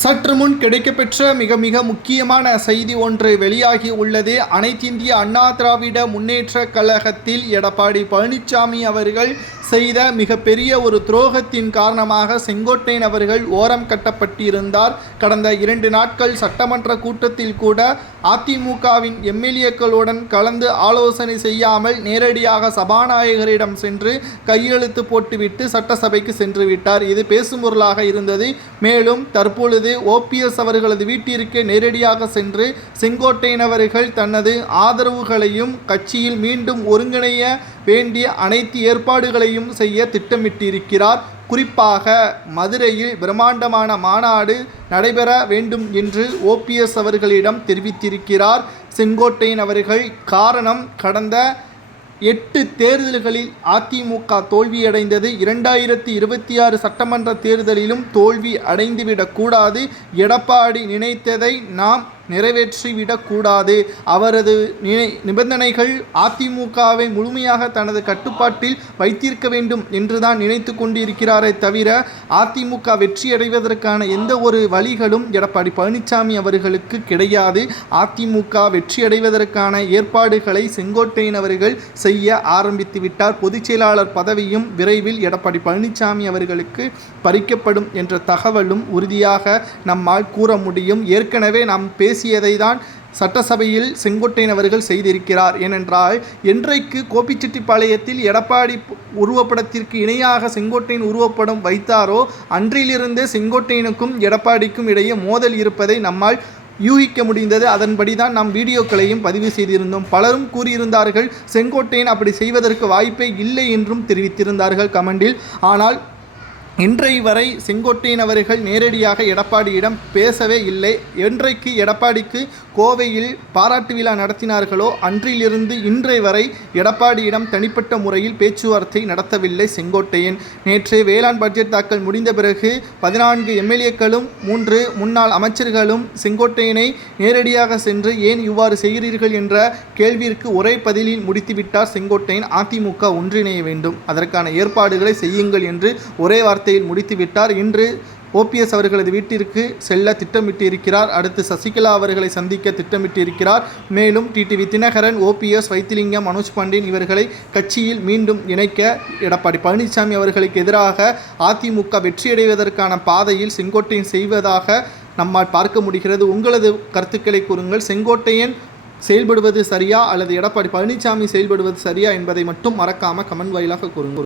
சற்று முன் கிடைக்கப்பெற்ற மிக மிக முக்கியமான செய்தி ஒன்று வெளியாகி உள்ளது. அனைத்திந்திய அண்ணா திராவிட முன்னேற்ற கழகத்தில் எடப்பாடி பழனிசாமி அவர்கள் செய்த மிகப்பெரிய ஒரு துரோகத்தின் காரணமாக செங்கோட்டையன் அவர்கள் ஓரம் கட்டப்பட்டிருந்தார். கடந்த இரண்டு நாட்கள் சட்டமன்ற கூட்டத்தில் கூட அதிமுகவின் எம்எல்ஏக்களுடன் கலந்து ஆலோசனை செய்யாமல் நேரடியாக சபாநாயகரிடம் சென்று கையெழுத்து போட்டுவிட்டு சட்டசபைக்கு சென்று விட்டார். இது பேசும்பொருளாக இருந்தது. மேலும் தற்பொழுது ஓபிஎஸ் அவர்களது வீட்டிற்கு நேரடியாக சென்று செங்கோட்டையினவர்கள் தனது ஆதரவுகளையும் கட்சியில் மீண்டும் ஒருங்கிணைய வேண்டிய அனைத்து ஏற்பாடுகளையும் செய்ய திட்டமிட்டிருக்கிறார். குறிப்பாக மதுரையில் பிரம்மாண்டமான மாநாடு நடைபெற வேண்டும் என்று ஓபிஎஸ் அவர்களிடம் தெரிவித்திருக்கிறார். செங்கோட்டையன் அவர்கள் காரணம் கடந்த எட்டு தேர்தல்களில் அதிமுக தோல்வியடைந்தது. இரண்டாயிரத்தி இருபத்தி ஆறு சட்டமன்ற தேர்தலிலும் தோல்வி அடைந்துவிடக்கூடாது எடப்பாடி நினைத்ததை நாம் நிறைவேற்றிவிடக்கூடாது. அவரது நினை நிபந்தனைகள் அதிமுகவை முழுமையாக தனது கட்டுப்பாட்டில் வைத்திருக்க வேண்டும் என்றுதான் நினைத்து கொண்டிருக்கிறாரே தவிர அதிமுக வெற்றியடைவதற்கான எந்த ஒரு வழிகளும் எடப்பாடி பழனிசாமி அவர்களுக்கு கிடையாது. அதிமுக வெற்றியடைவதற்கான ஏற்பாடுகளை செங்கோட்டையன் அவர்கள் செய்ய ஆரம்பித்து விட்டார். பொதுச் செயலாளர் பதவியும் விரைவில் எடப்பாடி பழனிசாமி அவர்களுக்கு பறிக்கப்படும் என்ற தகவலும் உறுதியாக நம்மால் கூற முடியும். ஏற்கனவே நாம் பேசியதை தான் சட்டசபையில் செங்கோட்டையன் அவர்கள் செய்திருக்கிறார். ஏனென்றால் என்றைக்கு கோபிச்செட்டிப்பாளையத்தில் எடப்பாடி உருவப்படத்திற்கு இணையாக செங்கோட்டையன் உருவப்படம் வைத்தாரோ அன்றிலிருந்தே செங்கோட்டையனுக்கும் எடப்பாடிக்கும் இடையே மோதல் இருப்பதை நம்மால் யூகிக்க முடிந்தது. அதன்படி தான் நாம் வீடியோக்களையும் பதிவு செய்திருந்தோம். பலரும் கூறியிருந்தார்கள் செங்கோட்டையன் அப்படி செய்வதற்கு வாய்ப்பே இல்லை என்றும் தெரிவித்திருந்தார்கள் கமெண்டில். ஆனால் இன்றை வரை செங்கோட்டையன் அவர்கள் நேரடியாக எடப்பாடியிடம் பேசவே இல்லை. என்றைக்கு எடப்பாடிக்கு கோவையில் பாராட்டு விழா நடத்தினார்களோ அன்றிலிருந்து இன்றை வரை எடப்பாடியிடம் தனிப்பட்ட முறையில் பேச்சுவார்த்தை நடத்தவில்லை செங்கோட்டையன். நேற்று வேளாண் பட்ஜெட் தாக்கல் முடிந்த பிறகு பதினான்கு எம்எல்ஏக்களும் மூன்று முன்னாள் அமைச்சர்களும் செங்கோட்டையனை நேரடியாக சென்று ஏன் இவ்வாறு செய்கிறீர்கள் என்ற கேள்விற்கு ஒரே பதிலில் முடித்துவிட்டார் செங்கோட்டையன். அதிமுக ஒன்றிணைய வேண்டும். அதற்கான ஏற்பாடுகளை செய்யுங்கள் என்று ஒரே வார்த்தை வார்த்தையில் முடித்துவிட்டார். இன்று ஓபிஎஸ் அவர்களது வீட்டிற்கு செல்ல திட்டமிட்டிருக்கிறார். அடுத்து சசிகலா அவர்களை சந்திக்க திட்டமிட்டிருக்கிறார். மேலும் டிடிவி தினகரன் ஓபிஎஸ் வைத்திலிங்கம் மனோஜ் பாண்டியன் இவர்களை கட்சியில் மீண்டும் இணைக்க எடப்பாடி பழனிசாமி அவர்களுக்கு எதிராக அதிமுக வெற்றியடைவதற்கான பாதையில் செங்கோட்டையன் செய்வதாக நம்மால் பார்க்க முடிகிறது. உங்களது கருத்துக்களை கூறுங்கள். செங்கோட்டையன் செயல்படுவது சரியா அல்லது எடப்பாடி பழனிசாமி செயல்படுவது சரியா என்பதை மட்டும் மறக்காமல் கமெண்ட் வாயிலாக கூறுங்கள்.